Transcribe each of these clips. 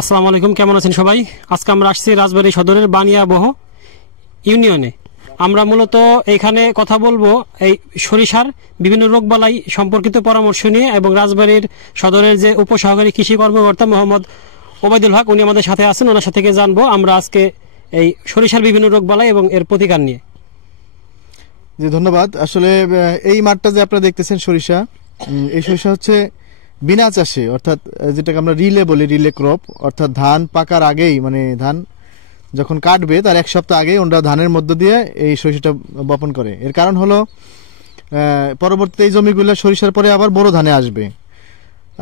আসসালামু আলাইকুম, কেমন আছেন সবাই? আজকে আমরা আসছি রাজবাড়ী সদরের বানিয়াবহ ইউনিয়নে। আমরা মূলত এখানে কথা বলবো এই সরিষার বিভিন্ন রোগবালাই সম্পর্কিত পরামর্শ নিয়ে, এবং রাজবাড়ীর সদরের যে উপসহকারী কৃষি কর্মকর্তা মোহাম্মদ ওবায়দুল হক, উনি আমাদের সাথে আছেন। ওনার সাথে জানবো আমরা আজকে এই সরিষার বিভিন্ন রোগবালাই এবং এর প্রতিকার নিয়ে। জি, ধন্যবাদ। আসলে এই মাঠটা যে আপনারা দেখতেছেন সরিষা, এই সরিষা হচ্ছে বিনা চাষে, অর্থাৎ যেটাকে আমরা রিলে বলি, রিলে ক্রপ, অর্থাৎ ধান পাকার আগেই, মানে ধান যখন কাটবে তার এক সপ্তাহ আগেই ওরা ধানের মধ্য দিয়ে এই সরিষাটা বপন করে। এর কারণ হলো পরবর্তীতে এই জমিগুলো সরিষার পরে আবার বড় ধানে আসবে।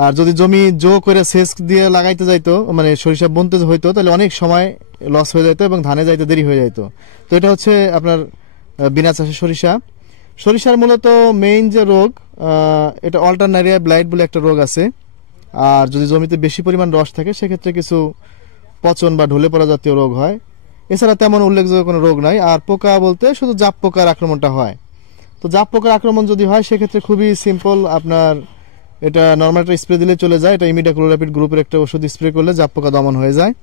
আর যদি জমি জো করে সেচ দিয়ে লাগাইতে যাইতো, মানে সরিষা বুনতে হইতো, তাহলে অনেক সময় লস হয়ে যেত এবং ধানে যাইতে দেরি হয়ে যেত। তো এটা হচ্ছে আপনার বিনা চাষে সরিষা। সরিষার মূলত মেইন যে রোগ, এটা অল্টারনারিয়া ব্লাইট বলে একটা রোগ আছে। আর যদি জমিতে বেশি পরিমাণ রস থাকে সেক্ষেত্রে কিছু পচন বা ঢলে পড়া জাতীয় রোগ হয়। এছাড়া তেমন উল্লেখযোগ্য কোনো রোগ নাই। আর পোকা বলতে শুধু জাপ পোকার আক্রমণটা হয়। তো জাপ পোকার আক্রমণ যদি হয় সেক্ষেত্রে খুবই সিম্পল, আপনার এটা নর্মাল একটা স্প্রে দিলে চলে যায়। এটা ইমিডাক্লোরোপিড গ্রুপের একটা ওষুধ স্প্রে করলে জাপ পোকা দমন হয়ে যায়।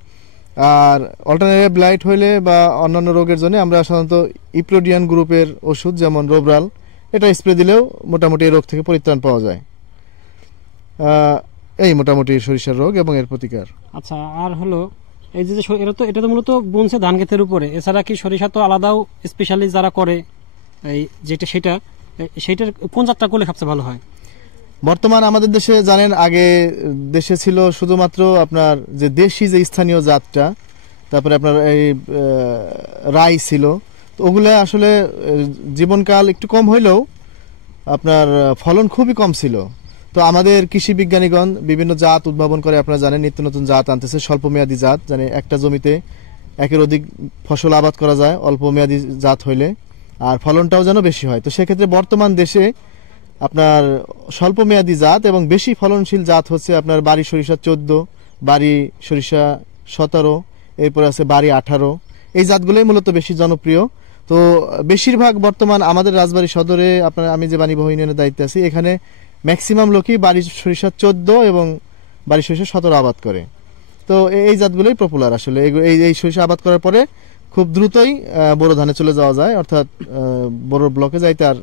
আর অল্টারনেটিভ ব্লাইট হইলে বা অন্যান্য রোগের জন্য আমরা সাধারণত ইপ্রোডিয়ান গ্রুপের ওষুধ যেমন রোবরাল, এটা স্প্রে দিলেও মোটামুটি এই রোগ থেকে পরিত্রাণ পাওয়া যায়। এই মোটামুটি সরিষার রোগ এবং এর প্রতিকার। আচ্ছা, আর হলো এই যে এটা তো মূলত বুনছে ধান ক্ষেতের উপরে, এছাড়া কি সরিষা তো আলাদাও স্পেশালি যারা করে এই যেটা সেটার কোন জাতটা করলে সবচেয়ে ভালো হয়? বর্তমান আমাদের দেশে জানেন, আগে দেশে ছিল শুধুমাত্র আপনার যে দেশি যে স্থানীয় জাতটা, তারপরে আপনার এই রাই ছিল। তো ওগুলা আসলে জীবনকাল একটু কম হইলেও আপনার ফলন খুবই কম ছিল। তো আমাদের কৃষি বিজ্ঞানীগণ বিভিন্ন জাত উদ্ভাবন করে, আপনারা জানেন নিত্য নতুন জাত আনতেছে, স্বল্পমেয়াদী জাত, মানে একটা জমিতে একের অধিক ফসল আবাদ করা যায় অল্প মেয়াদী জাত হইলে, আর ফলনটাও যেন বেশি হয়। তো সেক্ষেত্রে বর্তমান দেশে আপনার স্বল্পমেয়াদী জাত এবং বেশি ফলনশীল জাত হচ্ছে আপনার বাড়ি সরিষা 14, বাড়ি সরিষা 17, এরপর আছে বাড়ি 18। এই জাতগুলোই মূলত বেশি জনপ্রিয়। তো বেশিরভাগ বর্তমান আমাদের রাজবাড়ী সদরে, আপনার আমি যে বাণীবহ ইউনিয়নের দায়িত্বে আছি, এখানে ম্যাক্সিমাম লোকই বাড়ি সরিষা 14 এবং বাড়ি সরিষা 17 আবাদ করে। তো এই জাতগুলোই পপুলার আসলে। এই সরিষা আবাদ করার পরে খুব দ্রুতই বড় ধানে চলে যাওয়া যায়, অর্থাৎ বড় ব্লকে যাইতে আর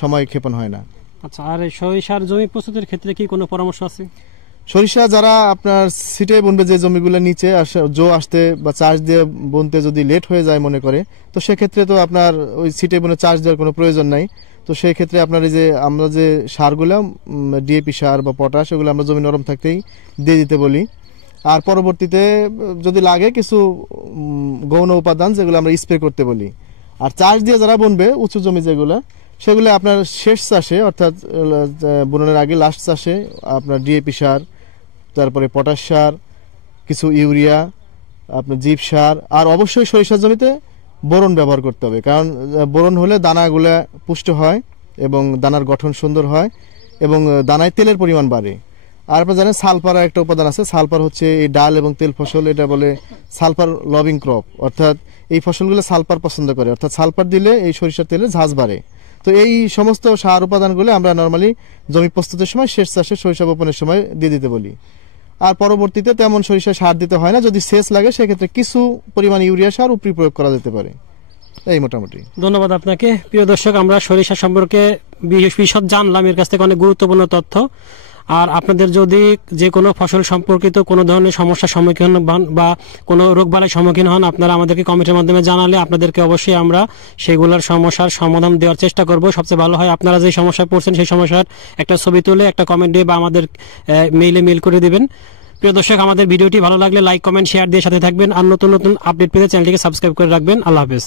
সময় ক্ষেপণ হয় না। আচ্ছা, আর এই সরিষার জমি প্রস্তুতের ক্ষেত্রে কি কোনো পরামর্শ আছে? সরিষা যারা আপনার সিটে বুনবে, যে জমিগুলো নিচে জো আসতে বা চাষ দিয়ে বুনতে যদি লেট হয়ে যায় মনে করে, তো সেক্ষেত্রে তো আপনার ওই সিটে বুনে চাষ দেওয়ার কোনো প্রয়োজন নাই। তো সেই ক্ষেত্রে আপনার এই যে আমরা যে সারগুলো, ডিএপি সার বা পটাশ, ওগুলো আমরা জমি নরম থাকতেই দিয়ে দিতে বলি। আর পরবর্তীতে যদি লাগে কিছু গৌণ উপাদান যেগুলো আমরা স্প্রে করতে বলি। আর চাষ দিয়ে যারা বুনবে উঁচু জমি যেগুলো, সেগুলো আপনার শেষ চাষে, অর্থাৎ বুননের আগে লাস্ট চাষে আপনার ডিএপি সার, তারপরে পটাশ সার, কিছু ইউরিয়া, আপনার জিপ সার, আর অবশ্যই সরিষার জমিতে বোরন ব্যবহার করতে হবে। কারণ বোরন হলে দানাগুলা পুষ্ট হয় এবং দানার গঠন সুন্দর হয় এবং দানায় তেলের পরিমাণ বাড়ে। আর আপনারা জানেন সালফার একটা উপাদান আছে। সালফার হচ্ছে এই ডাল এবং তেল ফসল, এটা বলে সালফার লভিং ক্রপ, অর্থাৎ এই ফসলগুলো সালফার পছন্দ করে, অর্থাৎ সালফার দিলে এই সরিষার তেলে ঝাঁজ বাড়ে। তো এই সমস্ত সার উপাদানগুলো আমরা নর্মালি জমি প্রস্তুতের সময়, শেষ চাষে সরিষা বপনের সময় দিয়ে দিতে বলি। আর পরবর্তীতে তেমন সরিষা সার দিতে হয় না। যদি সেচ লাগে সেক্ষেত্রে কিছু পরিমাণ ইউরিয়া সার উপরি প্রয়োগ করা যেতে পারে। এই মোটামুটি। ধন্যবাদ আপনাকে। প্রিয় দর্শক, আমরা সরিষা সম্পর্কে বিশদ জানলাম, এর কাছ থেকে অনেক গুরুত্বপূর্ণ তথ্য। আর আপনাদের যদি যে কোনো ফসল সম্পর্কিত কোনো ধরনের সমস্যার সম্মুখীন হন বা কোনো রোগবালাইয়ের সম্মুখীন হন, আপনারা আমাদেরকে কমেন্টের মাধ্যমে জানালে আপনাদেরকে অবশ্যই আমরা সেগুলোর সমস্যার সমাধান দেওয়ার চেষ্টা করব। সবচেয়ে ভালো হয় আপনারা যে সমস্যায় পড়ছেন সেই সমস্যার একটা ছবি তুলে একটা কমেন্ট দিয়ে বা আমাদের মেইল করে দিবেন। প্রিয় দর্শক, আমাদের ভিডিওটি ভালো লাগলে লাইক, কমেন্ট, শেয়ার দিয়ে সাথে থাকবেন। আর নতুন নতুন আপডেট পেতে চ্যানেলটিকে সাবস্ক্রাইব করে রাখবেন। আল্লাহ হাফেজ।